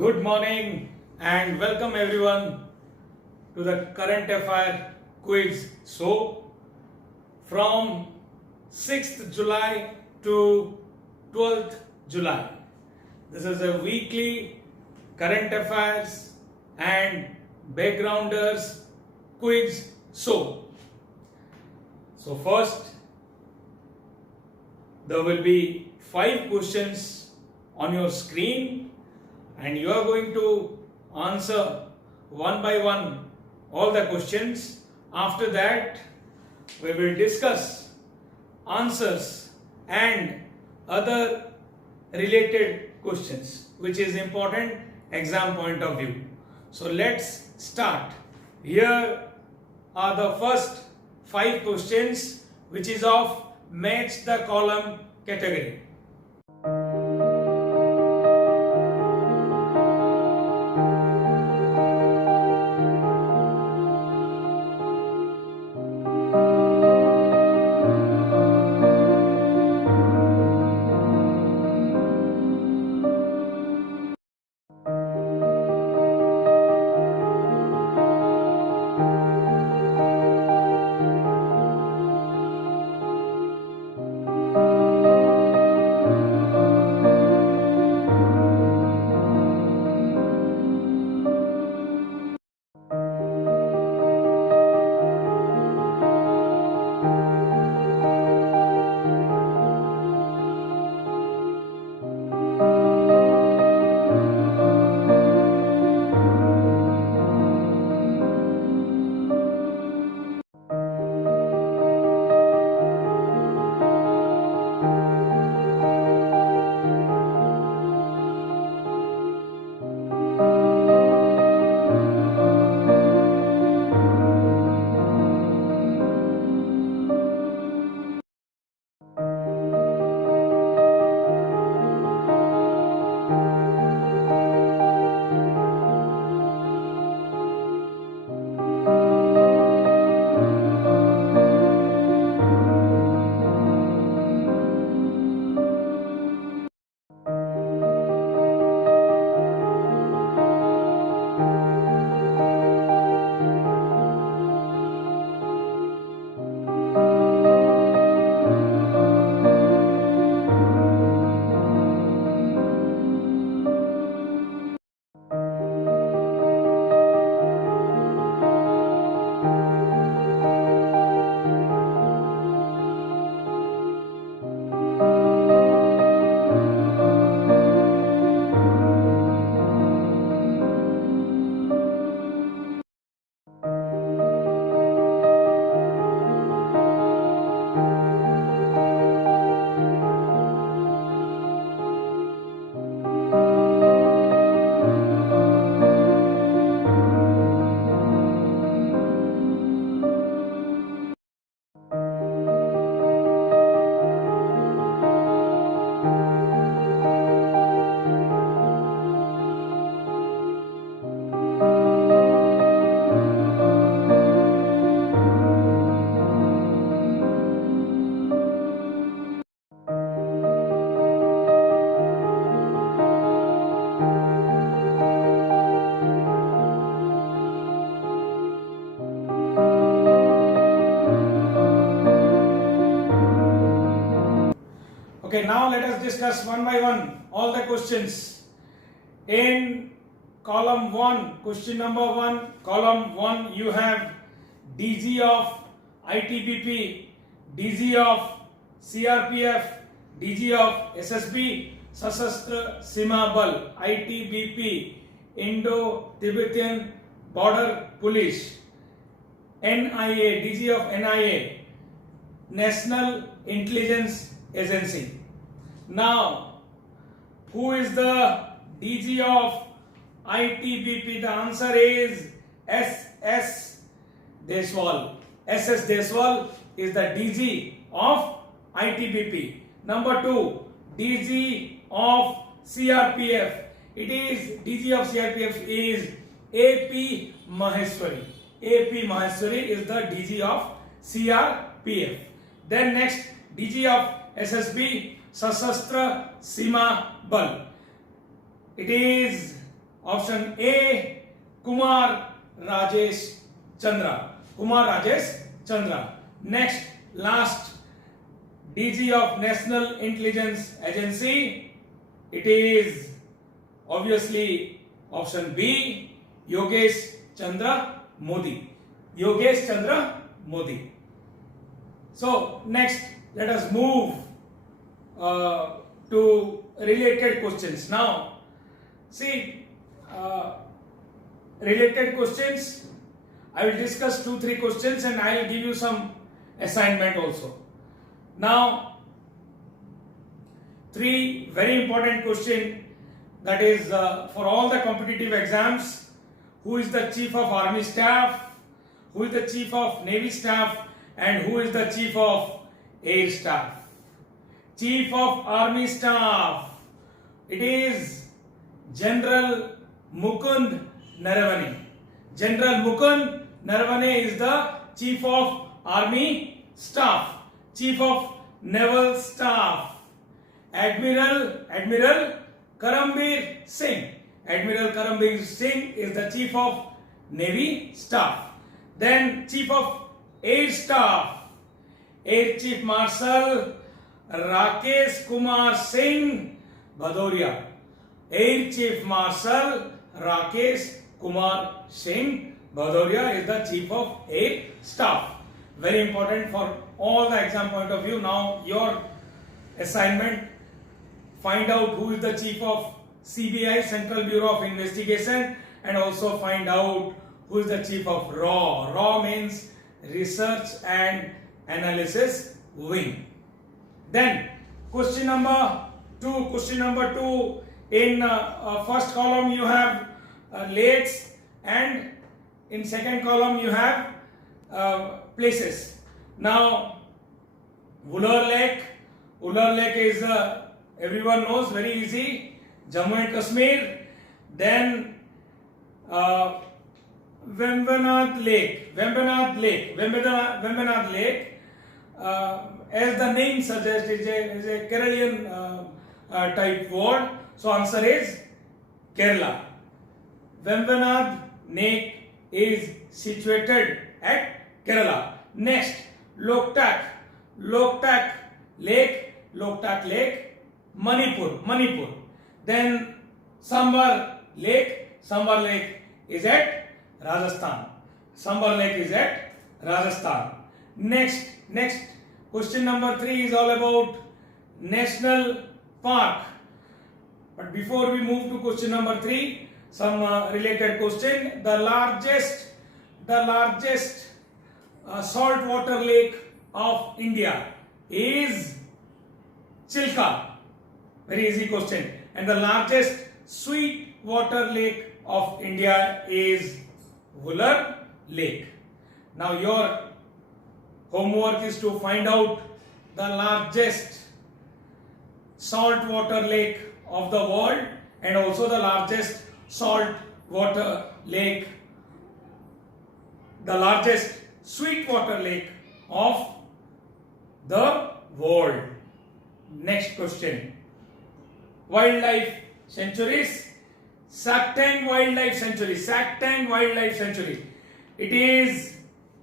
Good morning and welcome everyone to the current affair quiz. So, from 6th July to 12th July, this is a weekly current affairs and backgrounders quiz show. So, first, there will be 5 questions on your screen and you are going to answer one by one all the questions. After that, we will discuss answers and other related questions which is important exam point of view. So let's start. Here are the first 5 questions which is of match the column category. Okay, now let us discuss one by one all the questions. In column 1, question number 1, column 1 you have DG of ITBP, DG of CRPF, DG of SSB, Sashastra Seema Bal, ITBP, Indo-Tibetan Border Police, NIA, DG of NIA, National Intelligence Agency. Now, who is the DG of ITBP? The answer is SS Deswal. SS Deswal is the DG of ITBP. Number 2, DG of CRPF. It is DG of CRPF is AP Maheshwari. AP Maheshwari is the DG of CRPF. Then next, DG of SSB, Sashastra Seema Bal. It is Option A, Kumar Rajesh Chandra. Kumar Rajesh Chandra. Next, last, DG of National Intelligence Agency. It is obviously option B, Yogesh Chandra Modi. Yogesh Chandra Modi. So next, let us move to related questions. Now, see, related questions, I will discuss 2-3 questions and I will give you some assignment also. Now, 3 very important question, that is for all the competitive exams. Who is the Chief of Army Staff? Who is the Chief of Navy Staff? And who is the Chief of Air Staff? Chief of Army Staff, it is General Mukund Naravane. General Mukund Naravane is the Chief of Army Staff. Chief of Naval Staff, Admiral Karambir Singh. Admiral Karambir Singh is the Chief of Navy Staff. Then Chief of Air Staff, Air Chief Marshal Rakesh Kumar Singh Bhadoria. Air Chief Marshal Rakesh Kumar Singh Bhadoria is the Chief of Air Staff. Very important for all the exam point of view. Now your assignment, find out who is the Chief of CBI, Central Bureau of Investigation, and also find out who is the Chief of RAW. RAW means Research and Analysis Wing. Then question number 2. In first column you have lakes, and in second column you have places. Now, Ular Lake is everyone knows, very easy, Jammu and Kashmir. Then Vembanad Lake, as the name suggests, is a Keralian type word. So answer is Kerala. Vembanad Lake is situated at Kerala. Next, Loktak Lake, Manipur. Then Sambar Lake is at Rajasthan. Next, question number 3 is all about national park. But before we move to question number 3, some related question. The largest saltwater lake of India is Chilka. Very easy question. And the largest sweet water lake of India is Wular Lake. Now your homework is to find out the largest saltwater lake of the world and also the largest saltwater lake, the largest sweetwater lake of the world. Next question. Wildlife sanctuaries. Saktang Wildlife Sanctuary. It is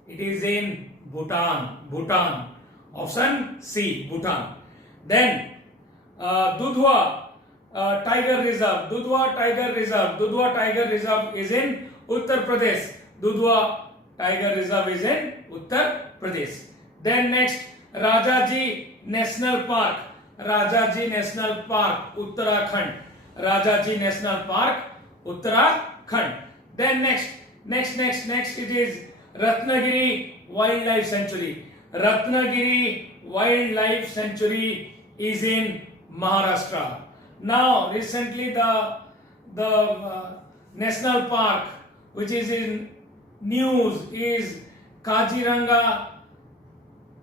in Bhutan. Option C, Bhutan. Then Dudhwa Tiger Reserve. Dudhwa Tiger Reserve is in Uttar Pradesh. Then next, Rajaji National Park, Uttarakhand. Then next it is Ratnagiri Wildlife Sanctuary is in Maharashtra. Now recently the national park which is in news is Kaziranga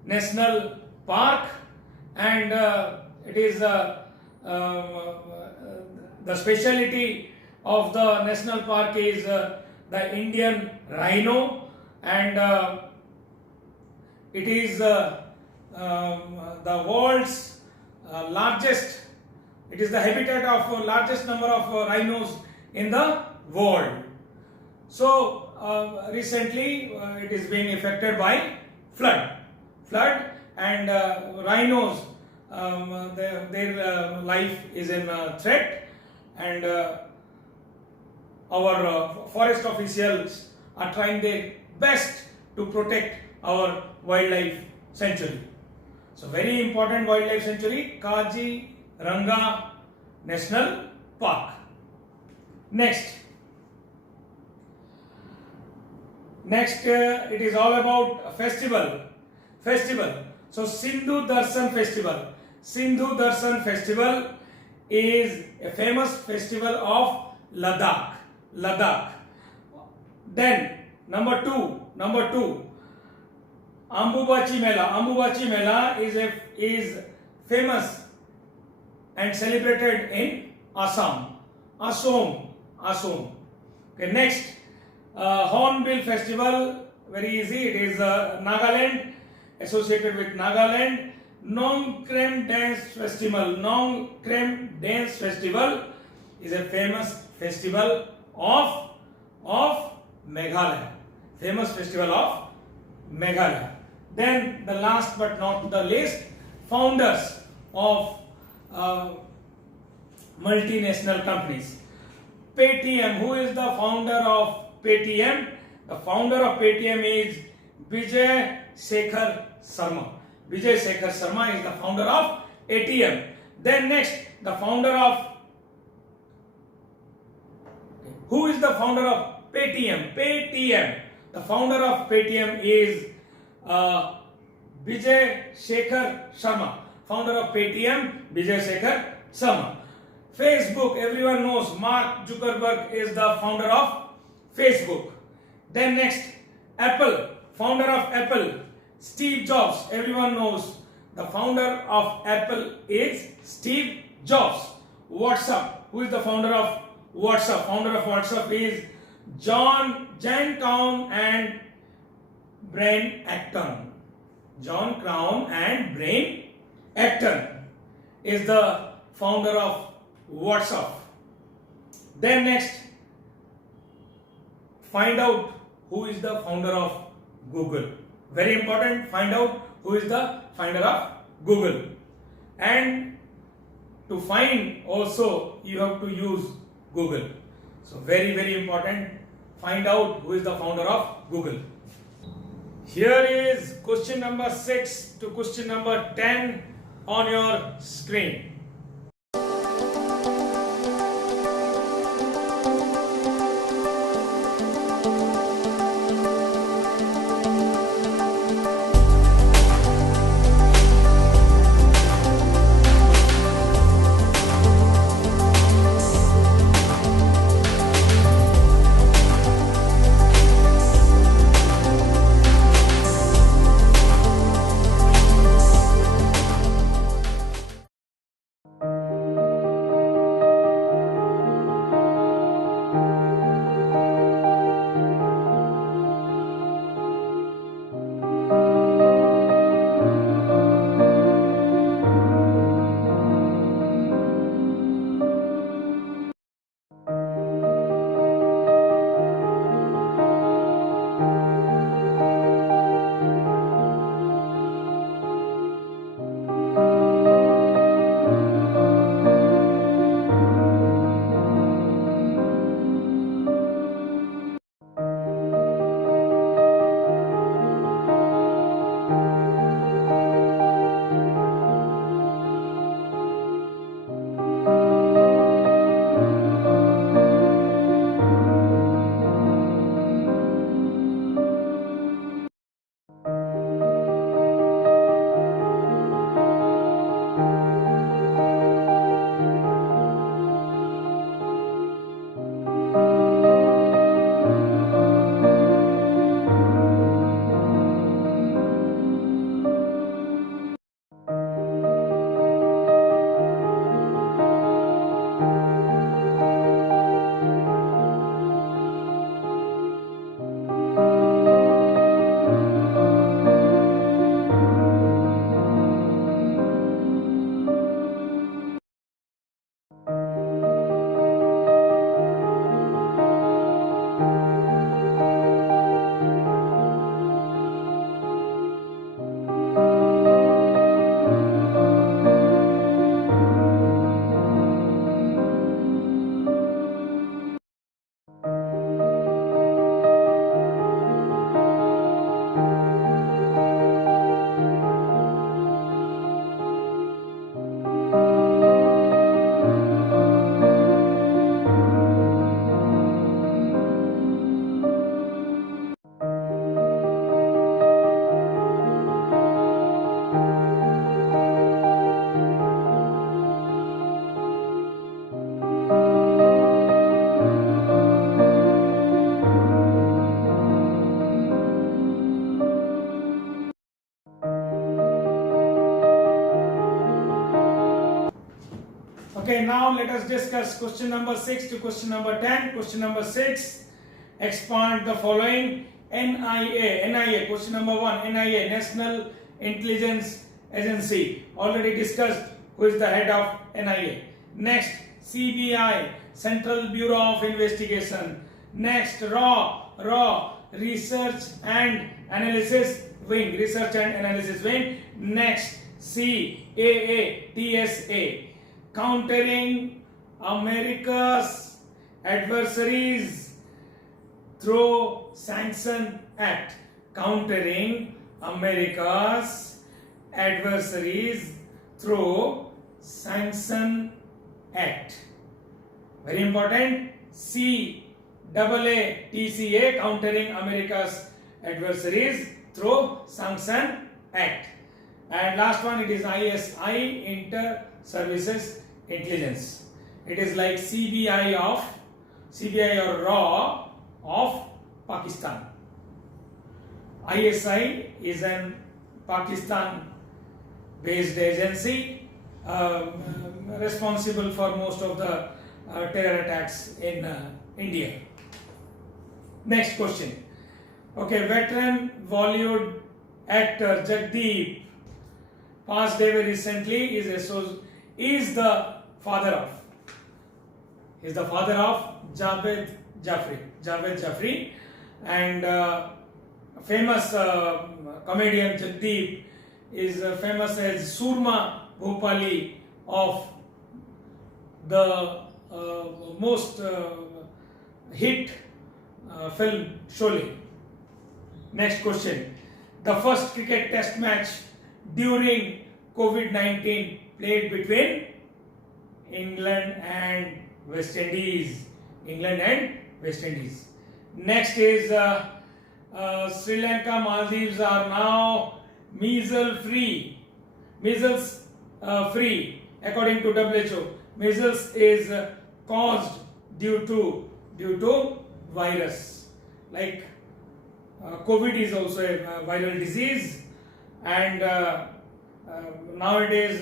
National Park, and it is the speciality of the national park is the Indian rhino, and it is the world's largest. It is the habitat of largest number of rhinos in the world. So recently it is being affected by flood, and rhinos, their life is in threat, and our forest officials are trying their best to protect our wildlife sanctuary. So very important wildlife sanctuary, Kaziranga National Park. Next, it is all about festival. So Sindhu Darshan Festival is a famous festival of Ladakh. Then number two, Ambubachi Mela is famous and celebrated in Assam. Okay, next, Hornbill Festival, very easy. It is Nagaland, associated with Nagaland. Nongkrem Dance Festival is a famous festival of Meghalaya. Then the last but not the least, founders of multinational companies. Paytm. Who is the founder of Paytm? The founder of Paytm is Vijay Shekhar Sharma. Vijay Shekhar Sharma is the founder of ATM. Then next, the founder of, who is the founder of Paytm? The founder of Paytm is Vijay Shekhar Sharma. Founder of Paytm, Vijay Shekhar Sharma. Facebook, everyone knows Mark Zuckerberg is the founder of Facebook. Then next, Apple, founder of Apple, Steve Jobs, everyone knows the founder of Apple is Steve Jobs. WhatsApp, who is the founder of WhatsApp? Founder of WhatsApp is John Crown and Brian Acton. John Crown and Brian Acton is the founder of WhatsApp. Then next, find out who is the founder of Google. Very important, find out who is the founder of Google. And to find also you have to use Google. So very important, find out who is the founder of Google. Here is question number 6 to question number 10 on your screen. Okay, now let us discuss question number 6 to question number 10. Question number 6, expand the following. NIA, question number 1, NIA, National Intelligence Agency. Already discussed who is the head of NIA. Next, CBI, Central Bureau of Investigation. Next, RAW, Research and Analysis Wing, Research and Analysis Wing. Next, CAA, TSA, Countering America's Adversaries Through Sanction Act. Countering America's Adversaries Through Sanction Act. Very important. CAA, TCA, Countering America's Adversaries Through Sanction Act. And last one, it is ISI, Inter Services Intelligence. It is like CBI or RAW of Pakistan. ISI is an Pakistan based agency responsible for most of the terror attacks in India. Next question. Okay, veteran Bollywood actor Jagdeep passed away recently. Is the father of Javed Jafri, and famous comedian Jagdeep is famous as Surma Bhopali of the most hit film Sholay. Next question. The first cricket test match during COVID-19 played between England and West Indies. Next is Sri Lanka, Maldives are now measles free. According to WHO, measles is caused due to virus. Like COVID is also a viral disease, and nowadays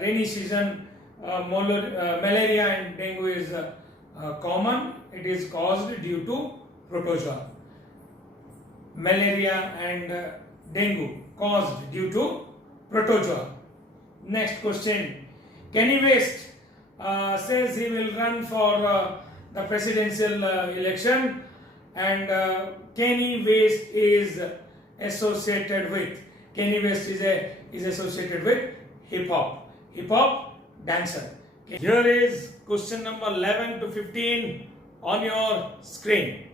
rainy season, malaria and dengue is common. It is caused due to protozoa. Malaria and dengue caused due to protozoa. Next question. Kanye West says he will run for the presidential election, and Kanye West is associated with hip hop dancer. Here is question number 11 to 15 on your screen.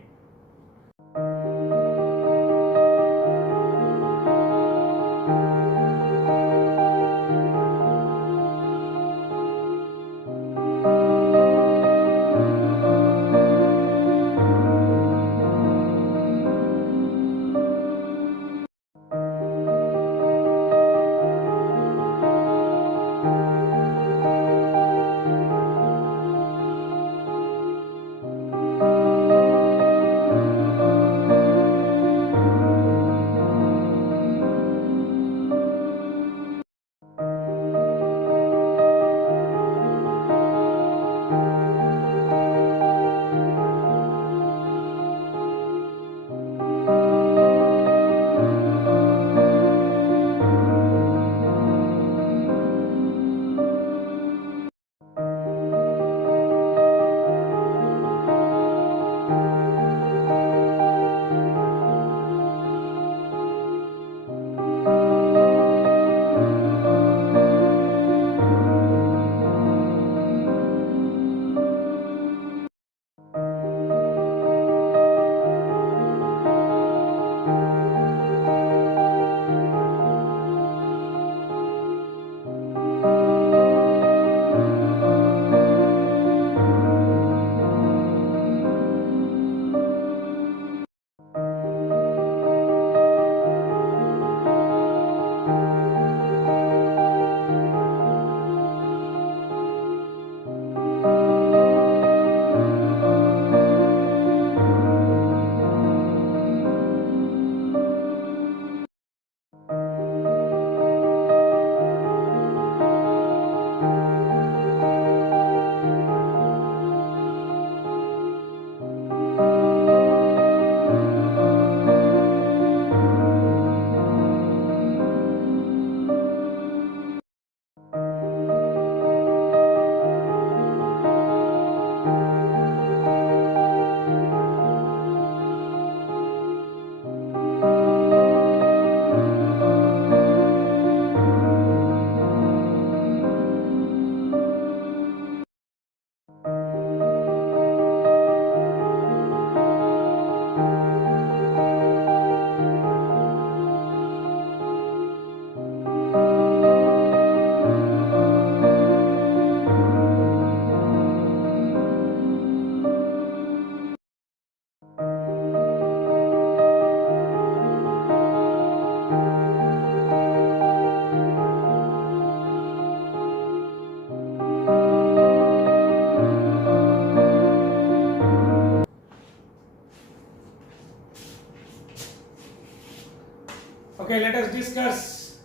Okay, let us discuss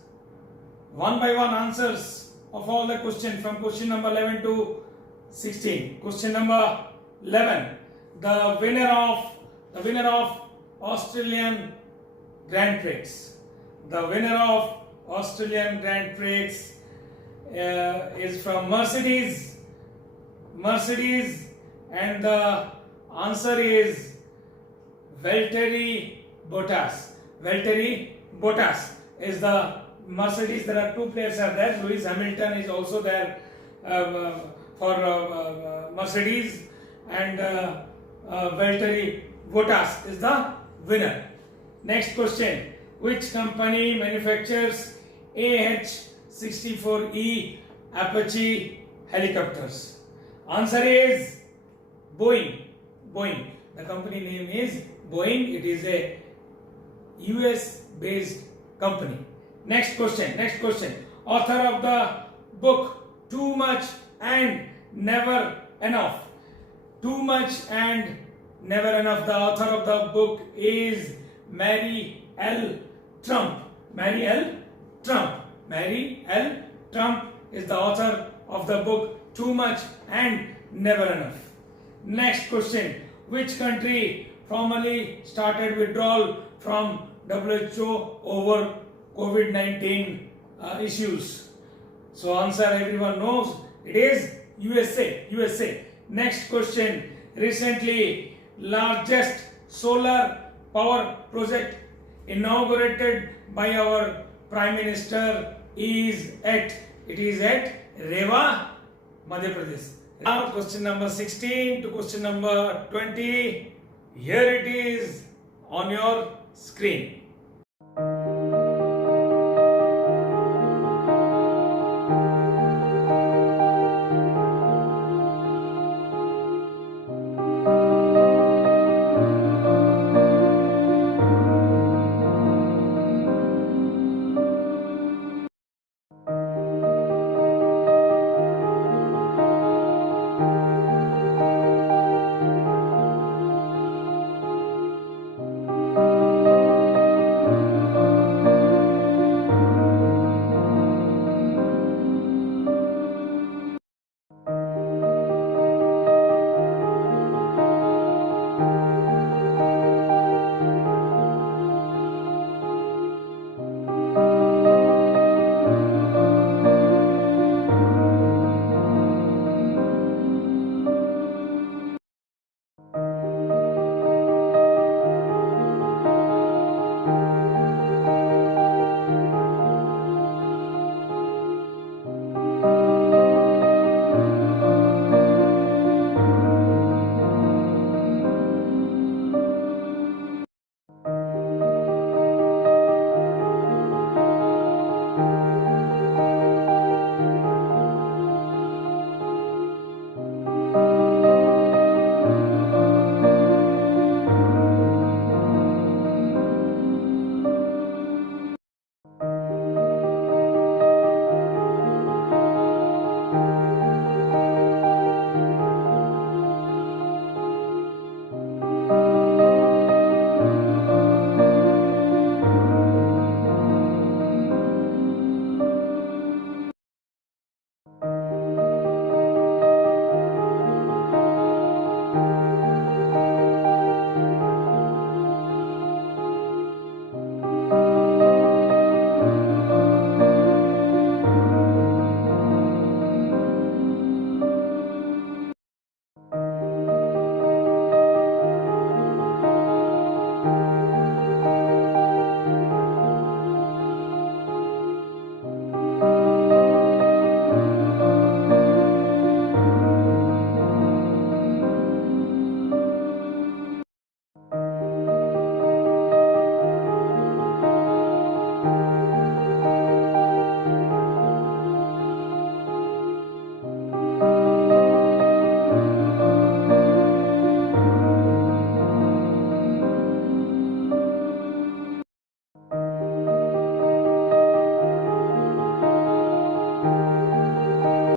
one by one answers of all the questions from question number 11 to 16. Question number 11. The winner of Australian Grand Prix. The winner of Australian Grand Prix is from Mercedes, and the answer is Valtteri Bottas. Valtteri Bottas is the Mercedes. There are two players are there. Lewis Hamilton is also there for Mercedes, and Valtteri Bottas is the winner. Next question. Which company manufactures AH-64E Apache helicopters? Answer is Boeing. Boeing. The company name is Boeing. It is a US based company. Next question. Author of the book Too Much and Never Enough. Too Much and Never Enough. The author of the book is Mary L. Trump. Mary L. Trump is the author of the book Too Much and Never Enough. Next question. Which country formally started withdrawal from WHO over COVID-19 issues? So answer everyone knows. It is USA. Next question. Recently, largest solar power project inaugurated by our Prime Minister is at Rewa, Madhya Pradesh. Now question number 16 to question number 20. Here it is on your screen.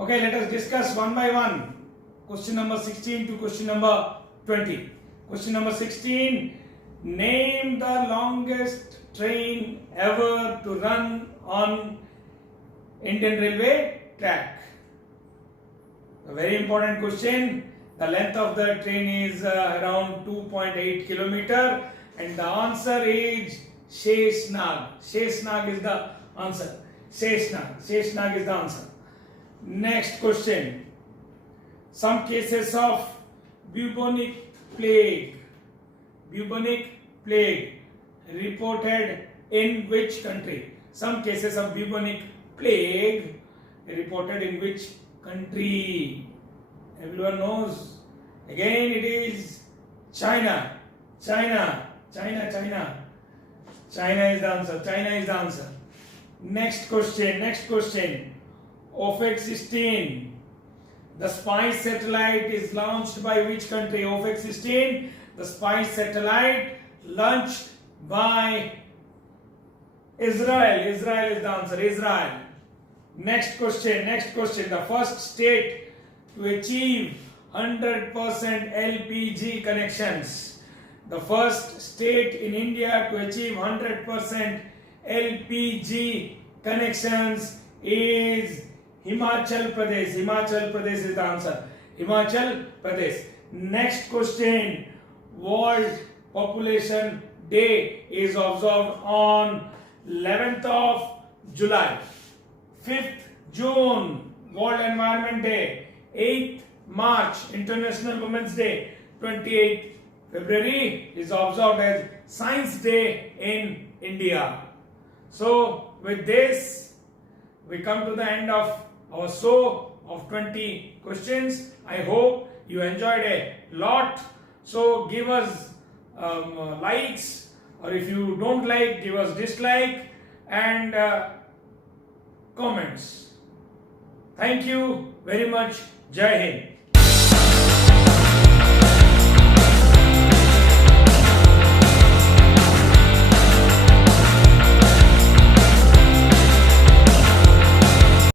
Okay, let us discuss one by one. Question number 16 to question number 20. Question number 16. Name the longest train ever to run on Indian Railway track. A very important question. The length of the train is around 2.8 kilometer, and the answer is Sheshnag. Sheshnag is the answer. Sheshnag is the answer. Next question. Some cases of bubonic plague reported in which country? Some cases of bubonic plague reported in which country? Everyone knows. Again, it is China. China is the answer. China is the answer. Next question. OFX-16. The SPICE satellite is launched by which country? OFX-16. The SPICE satellite launched by Israel. Israel is the answer. Israel. Next question. The first state to achieve 100% LPG connections. The first state in India to achieve 100% LPG connections is Himachal Pradesh. Himachal Pradesh is the answer. Himachal Pradesh. Next question. World Population Day is observed on 11th of July. 5th June, World Environment Day. 8th March, International Women's Day. 28th February is observed as Science Day in India. So, with this, we come to the end of our show of 20 questions. I hope you enjoyed a lot. So, give us likes, or if you don't like, give us dislike and comments. Thank you very much. Jai Hind.